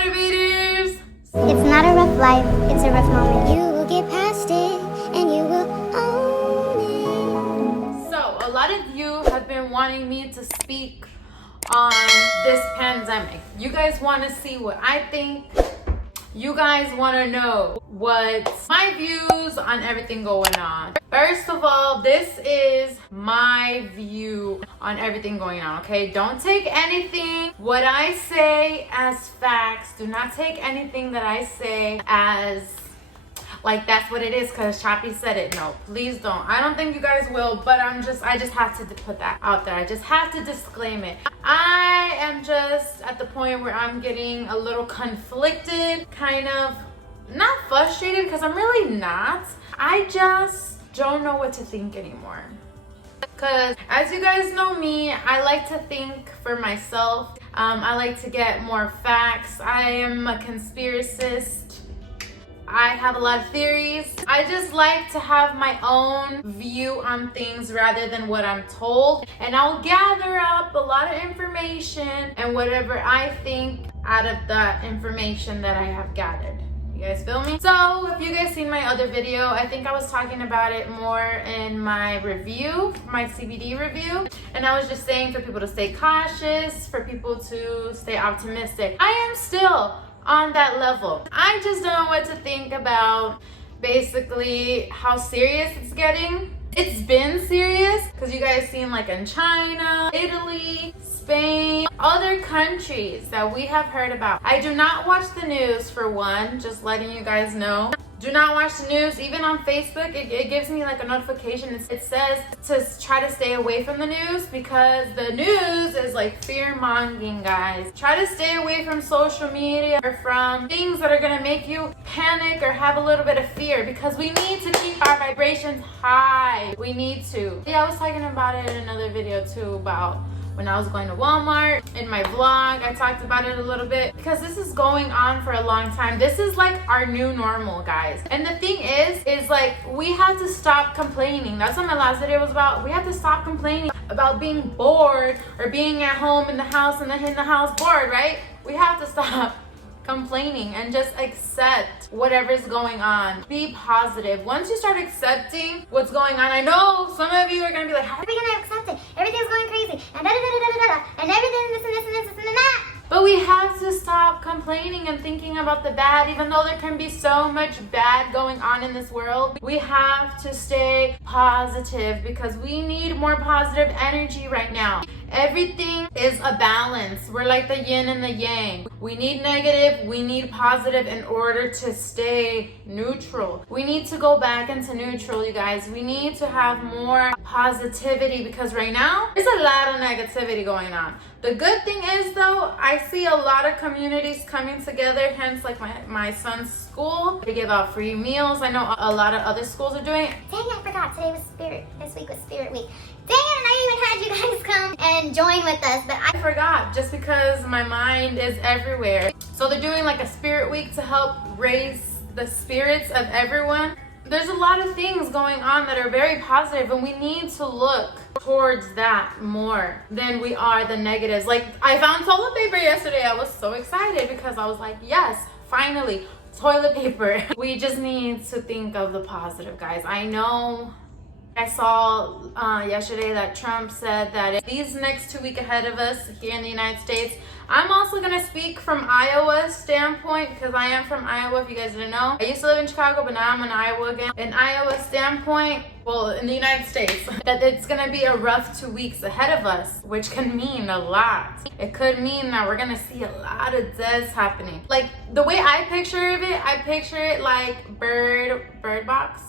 motivators. It's not a rough life, it's a rough moment. You will get past it and you will own it. So, a lot of you have been wanting me to speak on this pandemic. You guys want to see what I think. You guys want to know what's my views on everything going on. First of all, this is my view on everything going on, okay? Don't take anything what I say as facts. Do not take anything that I say as like that's what it is because Chapis said it. No, please don't. I don't think you guys will, but I just have to put that out there. I just have to disclaim it. I am just at the point where I'm getting a little conflicted, kind of not frustrated because I'm really not. I just don't know what to think anymore. Because as you guys know me, I like to think for myself. I like to get more facts. I am a conspiracist. I have a lot of theories. I just like to have my own view on things rather than what I'm told. And I'll gather up a lot of information and whatever I think out of that information that I have gathered. You guys feel me? So if you guys seen my other video, I think I was talking about it more in my review, my CBD review. And I was just saying for people to stay cautious, for people to stay optimistic. I am still on that level. I just don't know what to think about basically how serious it's getting. It's been serious because you guys seen like in China, Italy, Spain, other countries that we have heard about. I do not watch the news for one, just letting you guys know. Do not watch the news. Even on Facebook, it gives me like a notification. It says to try to stay away from the news because the news is like fear-mongering, guys. Try to stay away from social media or from things that are gonna make you panic or have a little bit of fear because we need to keep our vibrations high. We need to. Yeah, I was talking about it in another video too about when I was going to Walmart. In my vlog, I talked about it a little bit because this is going on for a long time. This is like our new normal, guys. And the thing is like we have to stop complaining. That's what my last video was about. We have to stop complaining about being bored or being at home in the house and then in the house bored, right? We have to stop complaining and just accept whatever's going on. Be positive. Once you start accepting what's going on, I know some of you are gonna be like, how How are we gonna accept it? Everything's going crazy and and everything this and this and this and that. but we have to stop complaining and thinking about the bad, even though there can be so much bad going on in this world. We have to stay positive because we need more positive energy right now. Everything is a balance. We're like the yin and the yang. We need negative, we need positive in order to stay neutral. We need to go back into neutral, you guys. We need to have more positivity because right now there's a lot of negativity going on. The good thing is though, I see a lot of communities coming together, hence like my son's school. They give out free meals. I know a lot of other schools are doing it. Dang it, I forgot. Today was Spirit. This week was Spirit Week. Dang it, and I even had you guys come and join with us, but I forgot just because my mind is everywhere. So they're doing like a spirit week to help raise the spirits of everyone. There's a lot of things going on that are very positive and we need to look towards that more than we are the negatives. Like I found toilet paper yesterday. I was so excited because I was like, yes, finally, toilet paper. We just need to think of the positive, guys. I know I saw yesterday that Trump said that if these next 2 weeks ahead of us here in the United States, I'm also going to speak from Iowa's standpoint because I am from Iowa, if you guys didn't know. I used to live in Chicago, but now I'm in Iowa again. In Iowa's standpoint, well, in the United States, that it's going to be a rough 2 weeks ahead of us, which can mean a lot. It could mean that we're going to see a lot of deaths happening. Like, the way I picture it, I picture it like bird box.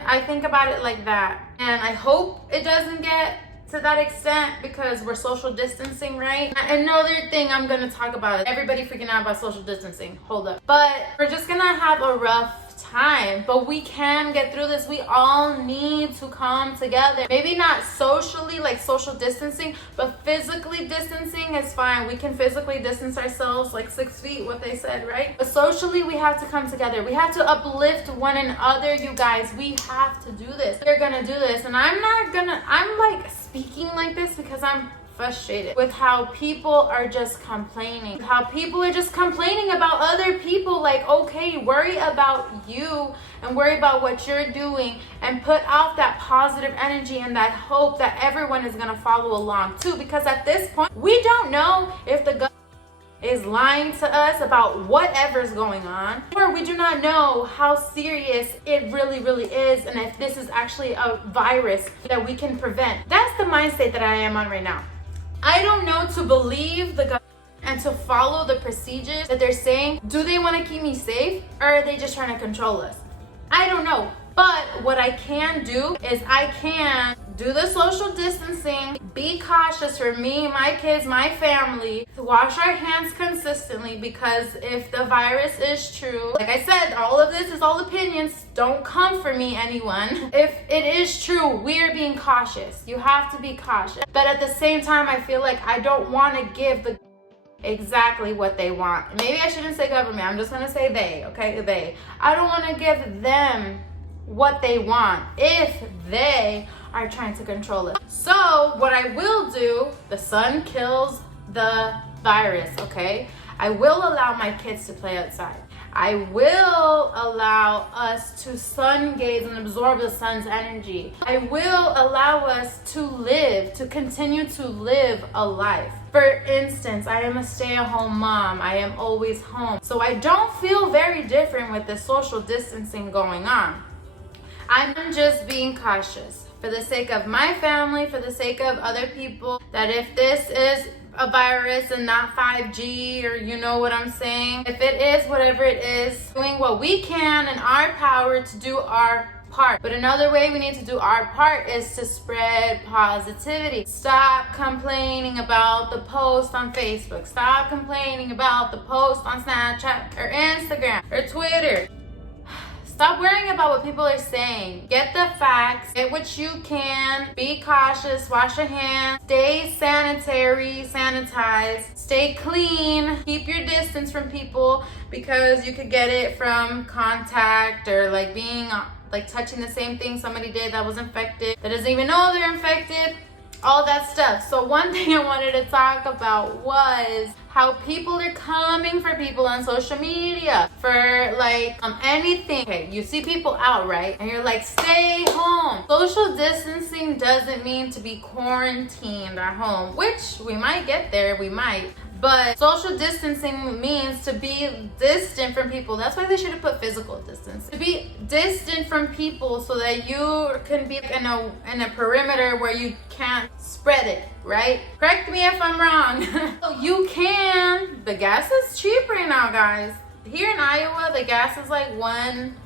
I think about it like that. And I hope it doesn't get to that extent because we're social distancing, right? Another thing I'm gonna talk about, everybody freaking out about social distancing, hold up. But we're just gonna have a rough time, but we can get through this. We all need to come together. Maybe not socially, like social distancing, but physically distancing is fine. We can physically distance ourselves like 6 feet, what they said, right? But socially, we have to come together. We have to uplift one another, you guys. We have to do this. We're gonna do this. And I'm like speaking like this because I'm frustrated with how people are just complaining. How people are just complaining about other people. Like, okay, worry about you and worry about what you're doing and put out that positive energy and that hope that everyone is going to follow along too. Because at this point, we don't know if the government is lying to us about whatever's going on, or we do not know how serious it really is, and if this is actually a virus that we can prevent. That's the mindset that I am on right now. I don't know to believe the government and to follow the procedures that they're saying. Do they want to keep me safe, or are they just trying to control us? I don't know. But what I can do is I can do the social distancing, be cautious for me, my kids, my family, to wash our hands consistently, because if the virus is true, like I said, all of this is all opinions. Don't come for me, anyone. If it is true, we're being cautious. You have to be cautious. But at the same time, I feel like I don't want to give the exactly what they want. Maybe I shouldn't say government. I'm just going to say they, okay? They. I don't want to give them what they want if they are trying to control it. So what I will do, the sun kills the virus, okay? I will allow my kids to play outside. I will allow us to sun gaze and absorb the sun's energy. I will allow us to live, to continue to live a life. For instance, I am a stay-at-home mom. I am always home. So I don't feel very different with the social distancing going on. I'm just being cautious for the sake of my family, for the sake of other people, that if this is a virus and not 5G, or you know what I'm saying, if it is whatever it is, doing what we can in our power to do our part. But another way we need to do our part is to spread positivity. Stop complaining about the post on Facebook. Stop complaining about the post on Snapchat or Instagram or Twitter. Stop worrying about what people are saying. Get the facts, get what you can, be cautious, wash your hands, stay sanitary, sanitize, stay clean, keep your distance from people, because you could get it from contact or like being like touching the same thing somebody did that was infected, that doesn't even know they're infected, all that stuff. So one thing I wanted to talk about was how people are coming for people on social media for like anything. Okay, you see people out, right? And you're like, stay home. Social distancing doesn't mean to be quarantined at home, which we might get there, we might. But social distancing means to be distant from people. That's why they should have put physical distance. To be distant from people so that you can be in a perimeter where you can't spread it, right? Correct me if I'm wrong. So you can. The gas is cheap right now, guys. Here in Iowa, the gas is like one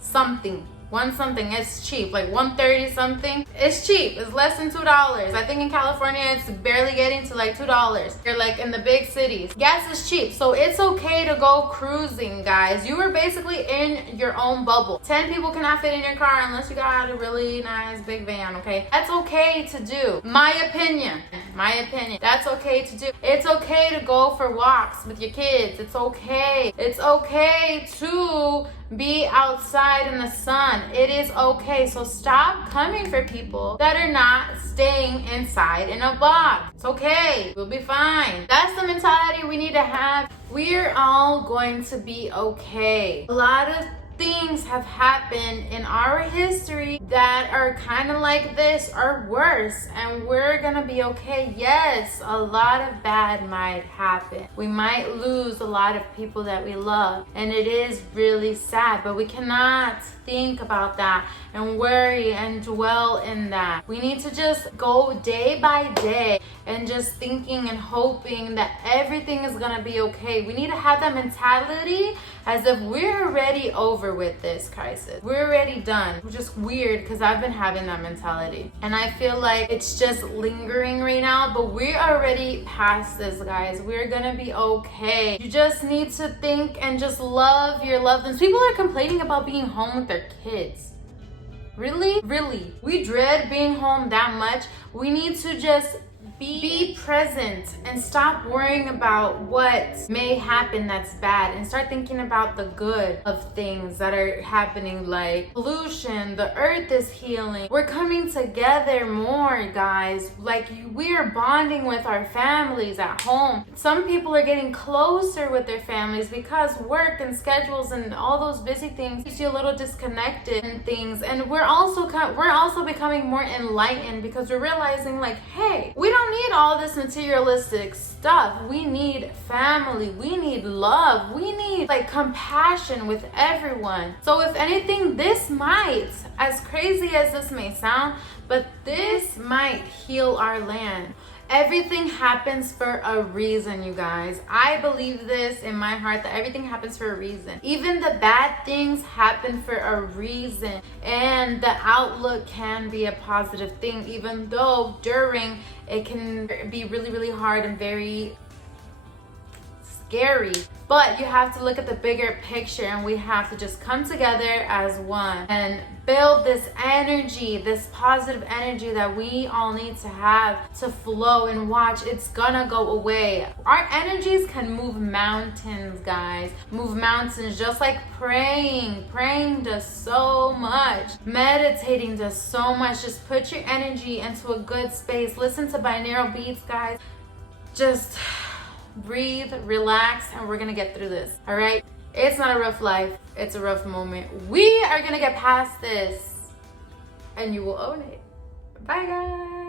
something. It's cheap, like 130 something. It's cheap. It's less than $2. I think in California it's barely getting to like $2. You're like in the big cities. Gas is cheap, so it's okay to go cruising, guys. You are basically in your own bubble. 10 people cannot fit in your car unless you got a really nice big van, okay? That's okay to do. My opinion. That's okay to do. It's okay to go for walks with your kids. It's okay. It's okay to be outside in the sun. It is okay. So stop coming for people that are not staying inside in a box. It's okay. We'll be fine. That's the mentality we need to have. We're all going to be okay. A lot of things have happened in our history that are kind of like this or worse, and we're gonna be okay. Yes, a lot of bad might happen. We might lose a lot of people that we love, and it is really sad, but we cannot think about that and worry and dwell in that. We need to just go day by day and just thinking and hoping that everything is gonna be okay. We need to have that mentality as if we're already over with this crisis. We're already done. Which is weird because I've been having that mentality. And I feel like it's just lingering right now, but we're already past this, guys. We're gonna be okay. You just need to think and just love your loved ones. People are complaining about being home with their kids. Really? We dread being home that much. We need to just be present and stop worrying about what may happen that's bad and start thinking about the good of things that are happening, like pollution, the earth is healing, we're coming together more, guys. Like, we are bonding with our families at home. Some people are getting closer with their families because work and schedules and all those busy things keeps you a little disconnected and things. And we're also becoming more enlightened because we're realizing, like, hey, we don't need all this materialistic stuff. We need family, we need love, we need like compassion with everyone. So if anything, this might, as crazy as this may sound, but this might heal our land. Everything happens for a reason, you guys. I believe this in my heart, that everything happens for a reason. Even the bad things happen for a reason. And the outlook can be a positive thing, even though during it can be really, really hard and very scary. But you have to look at the bigger picture, and we have to just come together as one and build this energy, this positive energy that we all need to have to flow. And watch, it's gonna go away. Our energies can move mountains, guys. Move mountains, just like praying. Praying does so much. Meditating does so much. Just put your energy into a good space. Listen to binaural beats, guys. Just breathe, relax, and we're gonna get through this. All right, it's not a rough life, it's a rough moment. We are gonna get past this and you will own it. Bye, guys.